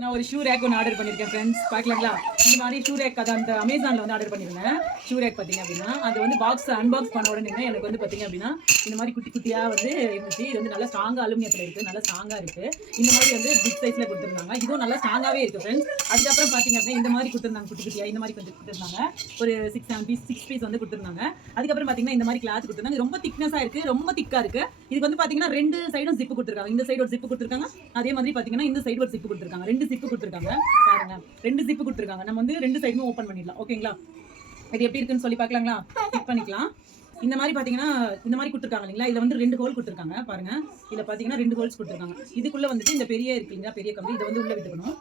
நான் ஒரு shoe rack ஒன்று ஆர்டர் பண்ணியிருக்கேன் ஃப்ரெண்ட்ஸ், பார்க்கலாங்களா? இந்த மாதிரி ஷூ ரேக் அதை அந்த அமேசானில் வந்து ஆர்டர் பண்ணியிருந்தேன். ஷூ ரேக் பார்த்தீங்க அப்படின்னா அது வந்து அன்பாக்ஸ் பண்ண உடனே எனக்கு வந்து பார்த்தீங்க அப்படின்னா இந்த மாதிரி குட்டி குட்டியாக வந்து இருந்துச்சு. இது வந்து நல்லா ஸ்ட்ராங்காக அலுமினியத்தில் இருக்குது, நல்லா ஸ்ட்ராங்காக இருக்குது. இந்த மாதிரி வந்து பிக் சைஸில் கொடுத்துருந்தாங்க. இதுவும் நல்லா ஸ்ட்ராங்காகவே இருக்குது ஃப்ரெண்ட்ஸ். அதுக்கப்புறம் பார்த்தீங்க அப்படின்னா இந்த மாதிரி கொடுத்துருந்தாங்க, குட்டி குட்டியாக இந்த மாதிரி கொஞ்சம் கொடுத்துருந்தாங்க. ஒரு 6 பீஸ் வந்து கொடுத்துருந்தாங்க. அதுக்கப்புறம் பார்த்தீங்கன்னா இந்த மாதிரி கிளாத் கொடுத்துருந்தாங்க. ரொம்ப திக்னஸாக இருக்குது, ரொம்ப திக்காக இருக்குது. இதுக்கு வந்து பார்த்தீங்கன்னா 2 சைடும் ஜிப்பு கொடுத்துருக்காங்க. இந்த சைடு ஒரு ஜிப்பு கொடுத்துருக்காங்க, அதே மாதிரி பார்த்தீங்கன்னா இந்த சைடு ஒரு ஜிப்பு கொடுத்துருக்காங்க. 2 ஜிப்பு கொடுத்துருக்காங்க பாருங்க, 2 ஜிப்பு கொடுத்துருக்காங்க. நம்ம வந்து 2 சைடுமே ஓப்பன் பண்ணிடலாம். ஓகேங்களா? இது எப்படி இருக்குன்னு சொல்லி பார்க்கலாங்களா? கிளிக் பண்ணிக்கலாம். இந்த மாதிரி பார்த்தீங்கன்னா இந்த மாதிரி கொடுத்துருக்காங்க இல்லைங்களா? இதில் வந்து 2 ஹோல் கொடுத்துருக்காங்க பாருங்க. இதில் பார்த்தீங்கன்னா 2 ஹோல்ஸ் கொடுத்துருக்காங்க. இதுக்குள்ளே வந்துட்டு இந்த பெரிய இருக்குங்களா, பெரிய கம்பி, இதை வந்து உள்ளே விட்டுக்கணும்.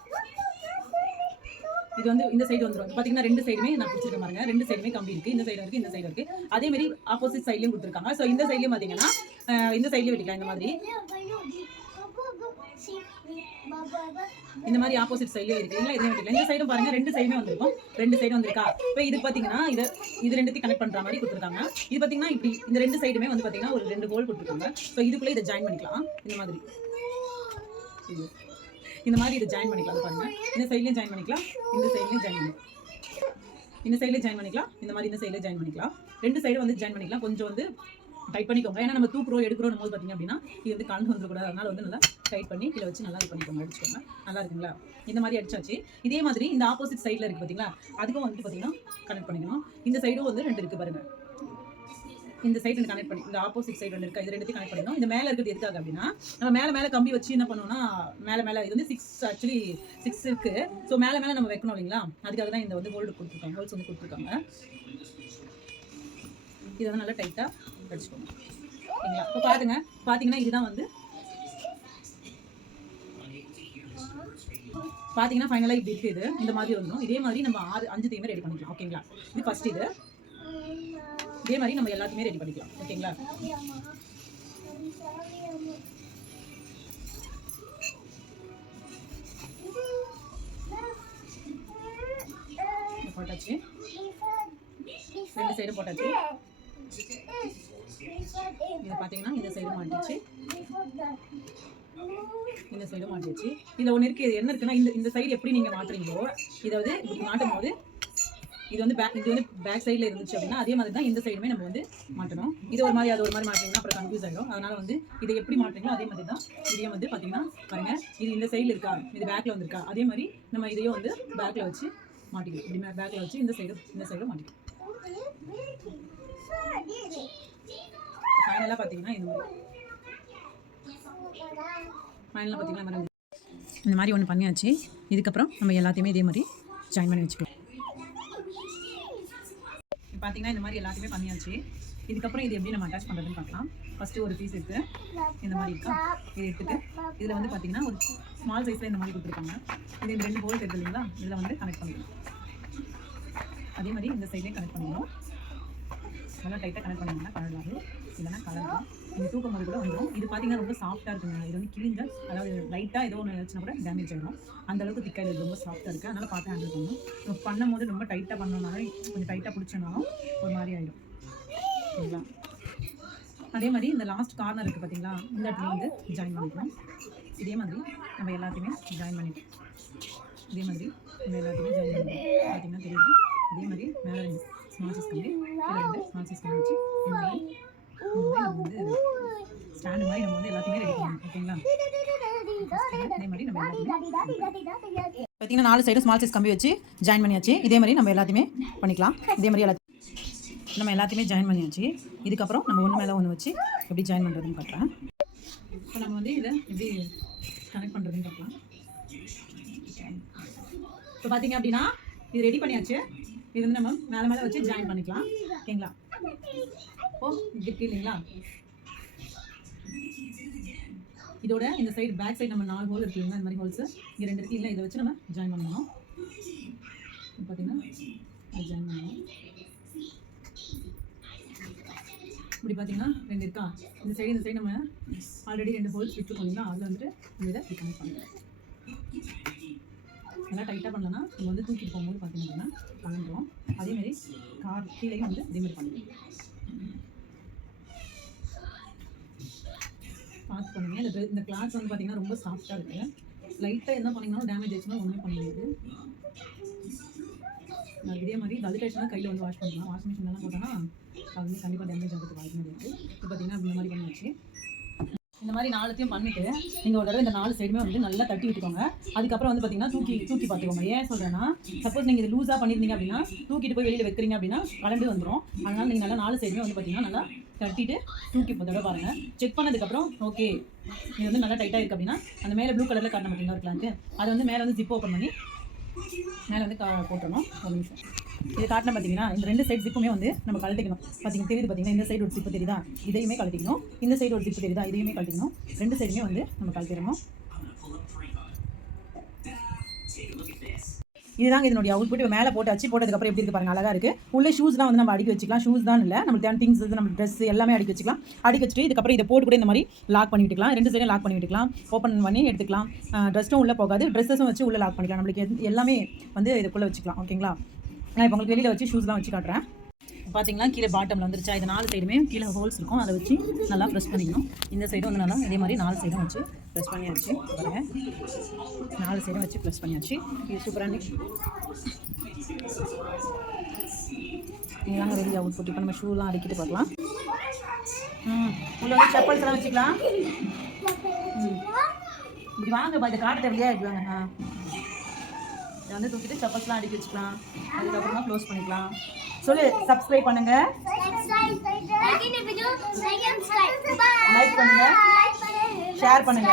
இது வந்து இந்த சைடு வந்துடும். பார்த்தீங்கன்னா 2 சைடுமே நான் பிடிச்சிருக்கேன் பாருங்க. 2 சைடுமே கம்பி இருக்குது, இந்த சைடு இருக்குது, இந்த சைடு இருக்குது. அதே மாதிரி ஆப்போசிட் சைட்லையும் கொடுத்துருக்காங்க. ஸோ இந்த சைட்லையும் பார்த்தீங்கன்னா இந்த சைட்லேயும் வெட்டிக்கலாம். இந்த மாதிரி ஆப்போசிட் சைட்லயும் இருக்கு. இதையும் வெட்டிக்கலாம். இந்த சைடும் பாருங்க, 2 சைடுமே வந்திருக்கும். 2 சைடும் வந்திருக்கா? இப்போ இது பார்த்தீங்கன்னா இது ரெண்டுத்தையும் கனெக்ட் பண்ற மாதிரி கொடுத்துருக்காங்க. இது பார்த்தீங்கன்னா இப்படி இந்த 2 சைடுமே வந்து பார்த்தீங்கன்னா ஒரு 2 ஹோல் கொடுத்துருக்காங்க. ஸோ இதுக்குள்ளே இதை ஜாயின் பண்ணிக்கலாம். இந்த மாதிரி இதை ஜாயின் பண்ணிக்கலாம் பாருங்க. இந்த சைட்லையும் ஜாயின் பண்ணிக்கலாம், இந்த சைட்லையும் ஜாயின் பண்ணிக்கலாம், இந்த சைட்லையும் ஜாயின் பண்ணிக்கலாம், இந்த மாதிரி இந்த சைட்லையும் ஜாயின் பண்ணிக்கலாம். 2 சைடும் வந்து ஜாயின் பண்ணிக்கலாம். கொஞ்சம் வந்து டைட் பண்ணிக்கோங்க. ஏன்னா நம்ம தூக்குறோம் எடுக்கிறோம் போது பார்த்தீங்க அப்படின்னா இது வந்து கலந்து வந்துடக்கூடாது. அதனால வந்து நல்லா டைட் பண்ணி கீழே வச்சு நல்லா இது பண்ணிக்கோங்க, அடிச்சுக்கோங்க. நல்லா இருக்குங்களா? இந்த மாதிரி அடிச்சாச்சு. இதே மாதிரி இந்த ஆப்போசிட் சைடில் இருக்குது பார்த்தீங்களா, அதுக்கும் வந்து பார்த்தீங்கன்னா கனெக்ட் பண்ணிக்கணும். இந்த சைடும் வந்து 2 இருக்குது பாருங்க. இந்த சைடு கனெக்ட் பண்ணி இந்த ஆப்போசிட் சைடு வந்து இருக்கா, இது 2த்தையும் கனெக்ட் பண்ணிடணும். இந்த மேலே இருக்கிறது எதுக்காக அப்படின்னா நம்ம மேலே கம்பி வச்சு என்ன பண்ணுவோம்னா மேலே இது வந்து 6 இருக்கு. ஸோ மேலே நம்ம வைக்கணும் இல்லைங்களா? அதுக்காக தான் இந்த வந்து ஹோல்ஸ் வந்து கொடுத்துருக்காங்க. இதை வந்து நல்லா டைட்டாக அடிச்சுக்கோங்க. ஓகேங்களா? இப்போ பார்த்தீங்கன்னா இதுதான் வந்து பார்த்தீங்கன்னா ஃபைனலாக இப்படி இருக்குது. இது இந்த மாதிரி வந்துடும். இதே மாதிரி நம்ம 5 தையுமே ரெடி பண்ணிக்கலாம். ஓகேங்களா? இது ஃபர்ஸ்ட். இது இதே மாதிரி நம்ம எல்லாத்தையுமே ரெடி பண்ணிக்கலாம். ஓகேங்களா? போட்டாச்சு, 2 சைடும் போட்டாச்சு. இது பார்த்தீங்கன்னா இந்த சைடு மாட்டிச்சு, இந்த சைடு மாட்டிச்சு. இதில் ஒன்று இருக்குது. என்ன இருக்குன்னா இந்த சைடு எப்படி நீங்கள் மாட்டுறீங்களோ இதாவது இப்படி மாட்டும் போது இது வந்து பேக் சைடில் இருந்துச்சு அப்படின்னா அதே மாதிரி தான் இந்த சைடுமே நம்ம வந்து மாட்டணும். இது ஒரு மாதிரி அது ஒரு மாதிரி மாட்டிங்கன்னா அப்புறம் கன்ஃபியூஸ் ஆகிடும். அதனால வந்து இதை எப்படி மாட்டுறீங்களோ அதே மாதிரி தான் இதையும் வந்து பார்த்தீங்கன்னா பாருங்க, இது இந்த சைடில் இருக்கா, இது பேக்கில் வந்துருக்கா, அதே மாதிரி நம்ம இதையும் வந்து பேக்கில் வச்சு மாட்டிக்கணும். இப்படி பேக்கில் வச்சு இந்த சைடும் மாட்டிக்கணும். ஃபைனலாக பார்த்தீங்கன்னா இந்த மாதிரி ஒன்று பண்ணியாச்சு. இதுக்கப்புறம் நம்ம எல்லாத்தையுமே இதே மாதிரி ஜாயின் பண்ணி வச்சுக்கலாம். பார்த்தீங்கன்னா இந்த மாதிரி எல்லாத்தையுமே பண்ணியாச்சு. இதுக்கப்புறம் இது எப்படி நம்ம அட்டாச் பண்ணுறதுன்னு பார்க்கலாம். ஃபஸ்ட்டு ஒரு பீஸ் எடுத்து இந்த மாதிரி இருக்கா, இதை எடுத்துட்டு இதில் வந்து பார்த்தீங்கன்னா ஒரு ஸ்மால் சைஸில் இந்த மாதிரி கொடுத்துருக்காங்க. இது இந்த 2 ஹோல்ஸ் எடுத்து இல்லைங்களா, இதில் வந்து கனெக்ட் பண்ணிக்கணும். அதே மாதிரி இந்த சைட்லேயும் கனெக்ட் பண்ணிக்கணும். நல்லா டைட்டாக கனெக்ட் பண்ணிங்கன்னா கலர்லாது, இல்லைன்னா கலர் நீங்கள் தூக்கும் போது கூட வந்துடும். இது பார்த்தீங்கன்னா ரொம்ப சாஃப்ட்டாக இருக்குங்க. இது வந்து கிளீங்க, அதாவது லைட்டாக ஏதோ ஒன்று வச்சுனா கூட டேமேஜ் ஆகிடும். அந்தளவுக்கு திக்காக இது ரொம்ப சாஃப்ட்டாக இருக்குது. அதனால் பார்த்து ஹேண்டில் பண்ணணும். நம்ம பண்ணும் போது ரொம்ப டைட்டாக பண்ணோம்னாலும் கொஞ்சம் டைட்டாக பிடிச்சோனாலும் ஒரு மாதிரி ஆகிடும். சரிங்களா? அதே மாதிரி இந்த லாஸ்ட் கார்னர் இருக்குது பார்த்தீங்களா, இந்த இடத்துல வந்து ஜாயின் பண்ணிக்கலாம். இதே மாதிரி நம்ம எல்லாத்தையுமே ஜாயின் பண்ணிக்கலாம். இதே மாதிரி நம்ம எல்லாத்தையுமே ஜாயின் பண்ணிக்கலாம். பார்த்தீங்கன்னா தெரியும். இதே மாதிரி மேலே 2 ஸ்மால் சைஸ் கம்பி, 2 ஸ்மால் சைஸ் கம்பி வச்சு இந்த மாதிரி நம்ம வந்து ஸ்டாண்டு மாதிரி நம்ம வந்து எல்லாத்தையுமே ரெடி பண்ணணும். ஓகேங்களா? இதே மாதிரி நம்ம பார்த்தீங்கன்னா 4 சைடும் ஸ்மால் சைஸ் கம்பி வச்சு ஜாயின் பண்ணியாச்சு. இதே மாதிரி நம்ம எல்லாத்தையுமே பண்ணிக்கலாம். இதே மாதிரி நம்ம எல்லாத்தையுமே ஜாயின் பண்ணியாச்சு. இதுக்கப்புறம் நம்ம ஒன்று மேலே ஒன்று வச்சு எப்படி ஜாயின் பண்ணுறதுன்னு பார்க்கலாம். இப்போ நம்ம வந்து இதை எப்படி கனெக்ட் பண்ணுறதுன்னு பார்க்கலாம். இப்போ பார்த்தீங்க அப்படின்னா இது ரெடி பண்ணியாச்சு. இது வந்து நம்ம மேலே வச்சு ஜாயின் பண்ணிக்கலாம். ஓகேங்களா? இப்படி இல்லைங்களா? இதோட இந்த சைடு பேக் சைடு நம்ம 4 ஹோல் இருக்கு இல்லைங்களா, இந்த மாதிரி ஹோல்ஸ் இங்கே 2 இருக்கு இல்லை, இதை வச்சு நம்ம ஜாயின் பண்ணணும். பார்த்தீங்கன்னா ஜாயின் பண்ணணும். இப்படி பார்த்தீங்கன்னா 2 இருக்கா, இந்த சைடு நம்ம ஆல்ரெடி 2 ஹோல்ஸ் விட்டுருக்கோம். அதில் வந்துட்டு இதை கனெக்ட் பண்ணுறோம். நல்லா டைட்டாக பண்ணலன்னா நம்ம வந்து தூக்கிட்டு போகும்போது பார்த்தீங்க அப்படின்னா கலந்துடும். அதேமாதிரி கீழேயும் வந்து அதேமாதிரி பண்ணிடுவோம். பார்த்து பண்ணுங்க. இந்த கிளாத் வந்து பார்த்தீங்கன்னா ரொம்ப சாஃப்டாக இருக்குது. லைட்டாக என்ன பண்ணிங்கனாலும் டேமேஜ் ஆச்சுன்னா ஒன்றுமே பண்ண முடியாது. இதே மாதிரி கழுட்டாச்சுன்னா கையில் வந்து வாஷ் பண்ணலாம். வாஷிங் மிஷின்லாம் போட்டோன்னா அது வந்து கண்டிப்பாக டேமேஜ் ஆகிறதுக்கு வாய்ப்பு இருக்குது. இப்போ பார்த்தீங்கன்னா இந்த மாதிரி பண்ணியாச்சு. இந்த மாதிரி 4த்தையும் பண்ணிவிட்டு நீங்கள் ஒரு தடவை இந்த 4 சைடுமே வந்து நல்லா தட்டி விட்டுக்கோங்க. அதுக்கப்புறம் வந்து பார்த்தீங்கன்னா தூக்கி பார்த்துக்கோங்க. ஏன் சொல்கிறேன்னா, சப்போஸ் நீங்கள் இது லூஸாக பண்ணியிருந்தீங்க அப்படின்னா தூக்கிட்டு போய் வெளியில் வைக்கிறீங்க அப்படின்னா கலந்து வந்துடும். அதனால் நீங்கள் நல்லா 4 சைடுமே வந்து பார்த்தீங்கன்னா நல்லா தட்டிட்டு தூக்கி தடவை பாருங்கள். செக் பண்ணதுக்கப்புறம் ஓகே இது வந்து நல்லா டைட்டாக இருக்குது அப்படின்னா அந்த மேலே ப்ளூ கலரில் காட்டின பார்த்தீங்கன்னா இருக்கலான்ட்டு அதை வந்து மேலே வந்து ஜிப் ஓப்பன் பண்ணி மேலே வந்து போட்டுடணும். ஒரு நிமிஷம் இது காட்டின பார்த்தீங்கன்னா இந்த 2 சைடு ஜிப்புமே வந்து நம்ம கழட்டிக்கணும். தெரியுது பார்த்தீங்கன்னா இந்த சைடு ஒரு ஜிப்பு தெரியுதா, இதையுமே கழட்டிக்கணும். இந்த சைடு ஒரு ஜிப்பு தெரியுதா, இதையுமே கழட்டிக்கணும். 2 சைடுமே வந்து நம்ம கழட்டிடணும். இதுதாங்க இதனுடைய அவுட்புட். மேலே போட்டதுக்கப்புறம் எப்படி இருக்கு பாருங்க, அழகாக இருக்குது. உள்ளே ஷூஸ்லாம் வந்து நம்ம அடுக்கி வச்சுக்கலாம். ஷூஸ் தான் இல்லை, நம்ம தேன் திங்ஸ் நம்ம ட்ரெஸ் எல்லாமே அடுக்கி வச்சுக்கலாம். அடுக்கி வச்சுட்டு இதுக்கப்புறம் இதை போட்டு கூட இந்த மாதிரி லாக் பண்ணி விட்டுக்கலாம். 2 சைடும் லாக் பண்ணி விட்டுக்கலாம். ஓப்பன் பண்ணி எடுத்துக்கலாம். ட்ரெஸ்ஸும் உள்ளே போகாது, ட்ரெஸ்ஸஸும் வச்சு உள்ளே லாக் பண்ணிக்கலாம். நம்மளுக்கு எல்லாமே வந்து இதுக்குள்ளே வச்சுக்கலாம். ஓகேங்களா? நான் இப்போ உங்களுக்கு வெளியில் வச்சு ஷூஸ்லாம் வச்சு காட்டுறேன். பார்த்தீங்கன்னா கீழே பாட்டமில் வந்துருச்சா, இது 4 சைடுமே கீழே ஹோல்ஸ் இருக்கும். அதை வச்சு நல்லா ப்ரெஸ் பண்ணிக்கணும். இந்த சைடும் வந்து நல்லா இதே மாதிரி 4 சைடும் வச்சு ப்ரெஸ் பண்ணியாச்சு. பாருங்கள் 4 சைடும் வச்சு ப்ரெஸ் பண்ணியாச்சு. இது சூப்பராக இங்கெல்லாம் ரெடி அவுட் போட்டு இப்போ நம்ம ஷூலாம் அடிக்கிட்டு பார்க்கலாம். உள்ள வந்து செப்பல்ஸ் எல்லாம் வச்சுக்கலாம். இப்படி வாங்க இதை காட்ட தேவையா இப்படி வாங்க. இதை வந்து தூக்கிட்டு செப்பல்ஸ்லாம் அடிக்க வச்சுக்கலாம். அதுக்கப்புறமா க்ளோஸ் பண்ணிக்கலாம். சொல்லு, சப்ஸ்கிரைப் பண்ணுங்க, லைக் பண்ணுங்க, ஷேர் பண்ணுங்க.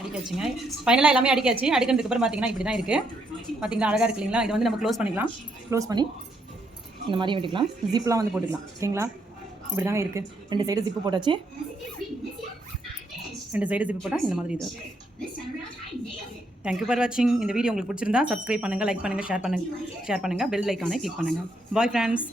அடிக்காச்சுங்க. ஃபைனலாக எல்லாமே அடிக்காச்சு. அடிக்கிறதுக்கு அப்புறம் பார்த்தீங்கன்னா இப்படி தான் இருக்குது. பார்த்தீங்கன்னா அழகாக இருக்கு இல்லைங்களா? இதை வந்து நம்ம க்ளோஸ் பண்ணிக்கலாம். க்ளோஸ் பண்ணி இந்த மாதிரி விட்டுக்கலாம். ஜிப்லாம் வந்து போட்டுக்கலாம். ஓகேங்களா? இப்படி தாங்க இருக்குது. 2 சைடு ஜிப்பு போட்டாச்சு. 2 சைடு ஜிப்பு போட்டால் இந்த மாதிரி இது இருக்குது. தேங்க்யூ ஃபார் வாட்சிங். இந்த வீடியோ உங்களுக்கு பிடிச்சிருந்தா சப்ஸ்கிரைப் பண்ணுங்கள், லைக் பண்ணுங்கள், ஷேர் பண்ணுங்கள், பெல் ஐக்கானை கிளிக் பண்ணுங்கள். Bye friends.